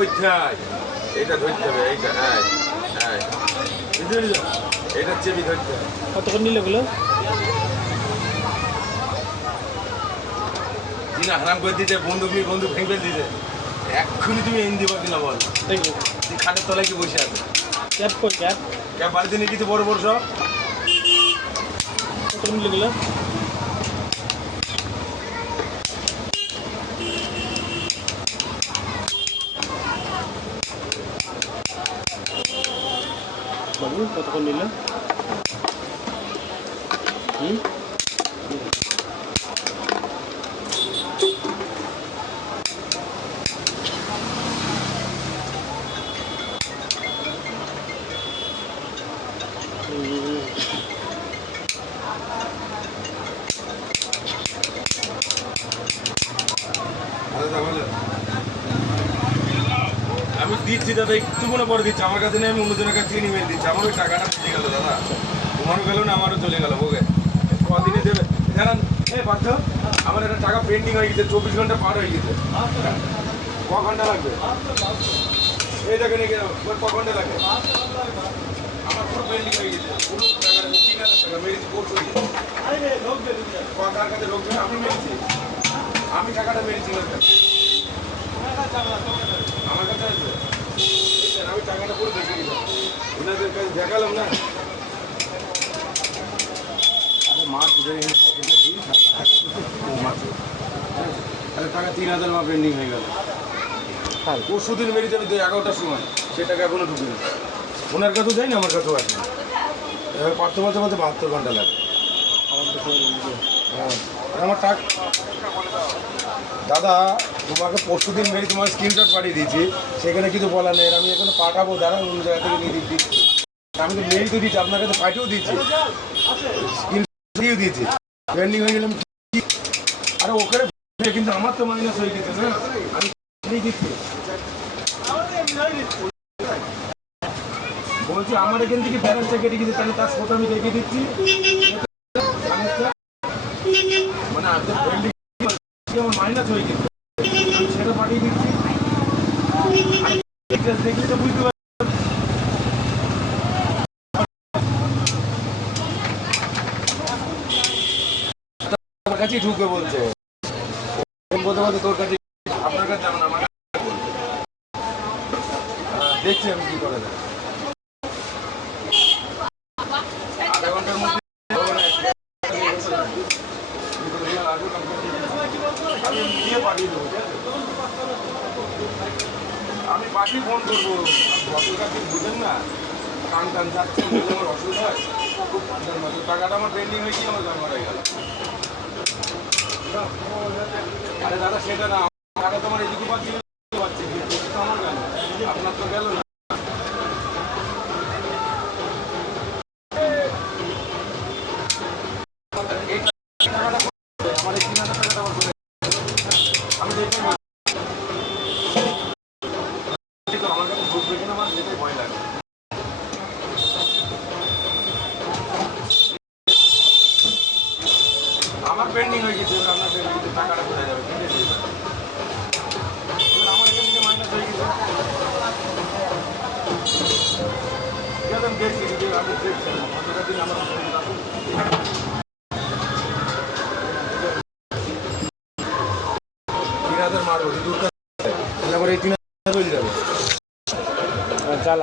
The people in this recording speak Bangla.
করতে হয়, এটা ধরতে হবে, এইটা হ্যাঁ হ্যাঁ, এটা চেপি ধরতে হবে। কতক্ষণ নিল এগুলো? দিনা হারাম করে দিতে, বন্দুক নিয়ে বন্দুক ভেঙে দিতে, এক্ষুনি তুমি এনে দিবা কিনা বল? দেখি খাটের তলায় কি বসে আছে? ক্যাব কই ক্যাব? ক্যাব বাড়িতে নিয়ে কিছু বড় বড় সব। কতক্ষণ নিল এগুলো? বাবু কতক্ষণ নিল? আমি দিচ্ছি দাদা, একটু মনে পরে দিচ্ছি, আমার কাছে নেই, আমি অন্যজনের কাছ থেকে নিয়ে দিচ্ছি। আমার ওই টাকাটা চলে গেল দাদা, তোমারও গেল না, আমারও চলে গেল। ওকে কদিনে দেবে জানান? পার্থ, আমার একটা টাকা পেন্ডিং হয়ে গেছে, 24 ঘন্টা পার হয়ে গেছে। ক ঘন্টা লাগবে? এই দেখে নিয়ে গেলাম, ক ঘন্টা লাগে? আমার পুরো পেন্ডিং হয়ে গেছে, পুরো টাকাটা 3000 টাকা মেরেছি, পরশু কার কাছে লোক? আমি মেরেছি, আমি টাকাটা মেরেছি ওর কাছে। আমার কাছে আছে, আমি টাকাটা পুরো দেখে দিলাম, ওনাদের কাছে দেখালাম না। মাছ তাহলে টাকা 3000 মা পেন্ডিং হয়ে গেল। পরশু দিন মেরে যাবে 11টার সময়, সে টাকা এখনো ঢুকে না। ওনার কাছেও যাই না, আমার কাছেও আসে না। এবার পারতে বলতে 72 ঘন্টা লাগে। হ্যাঁ, আমার টাকা দাদা, তোমাকে পরশু দিন মেরে তোমার স্ক্রিনশট পাঠিয়ে দিয়েছি, সেখানে কিছু বলা নেই। আমি এখানে পাঠাবো, দাঁড়া, অন্য জায়গা থেকে নিয়ে দিচ্ছি। আমি তো মেল তো দিচ্ছি, আপনার কাছে পাঠিয়েও দিচ্ছি, স্ক্রিনশট দিয়েও দিয়েছি। পেন্ডিং হয়ে গেলাম, আরে ওখানে কিন্তু আমার তো মাইনাস হয়ে গেছে না, আমি দিচ্ছি। বলছি আমার এখান থেকে ব্যালেন্সটা কেটে গেছে, তাহলে তার ফটো আমি রেখে দিচ্ছি। মানে আপনার পেন্ডিং আমার মাইনাস হয়ে গেছে, আমি সেটা পাঠিয়ে দিচ্ছি। দেখলে তো বুঝতে পারছি আমার কাছেই ঢুকবে বলছে, বলতে বলতে তোর কাছে, আপনার কাছে যাবেন, আমার কাছে দেখছি আমি কি করে দেয়। আধা ঘন্টার মধ্যে আমি দিয়ে পাঠিয়ে দেবো, ঠিক আছে? আমি পাঠিয়ে ফোন করবো, গতকাল কাছে বুঝেন না, কান টান যাচ্ছে, বুঝে আমার অসুবিধা হয়, খুব টাকাটা আমার পেন্ডিং হয়ে গিয়ে আমার জমা হয়ে গেল। আরে দাদা সেটা না, টাকা তোমার এদিকে পাচ্ছি, আমার গেল, আপনার তো গেল না। আমার এই 3000 টাকাটা আমার আমি দেখি আমার কাছে ঢুকবে কিনা, আমার যেটাই ভয় লাগে। আমার পেন্ডিং হয়ে গেছে, আপনার পেন্ডিং টাকাটা কোথায় যাবে? আমার এখান থেকে মাইনাস হয়ে গেছে, আমি দেখছি, আমি দেখছি কতটা দিন আমার 3000 মারবো, আমার এই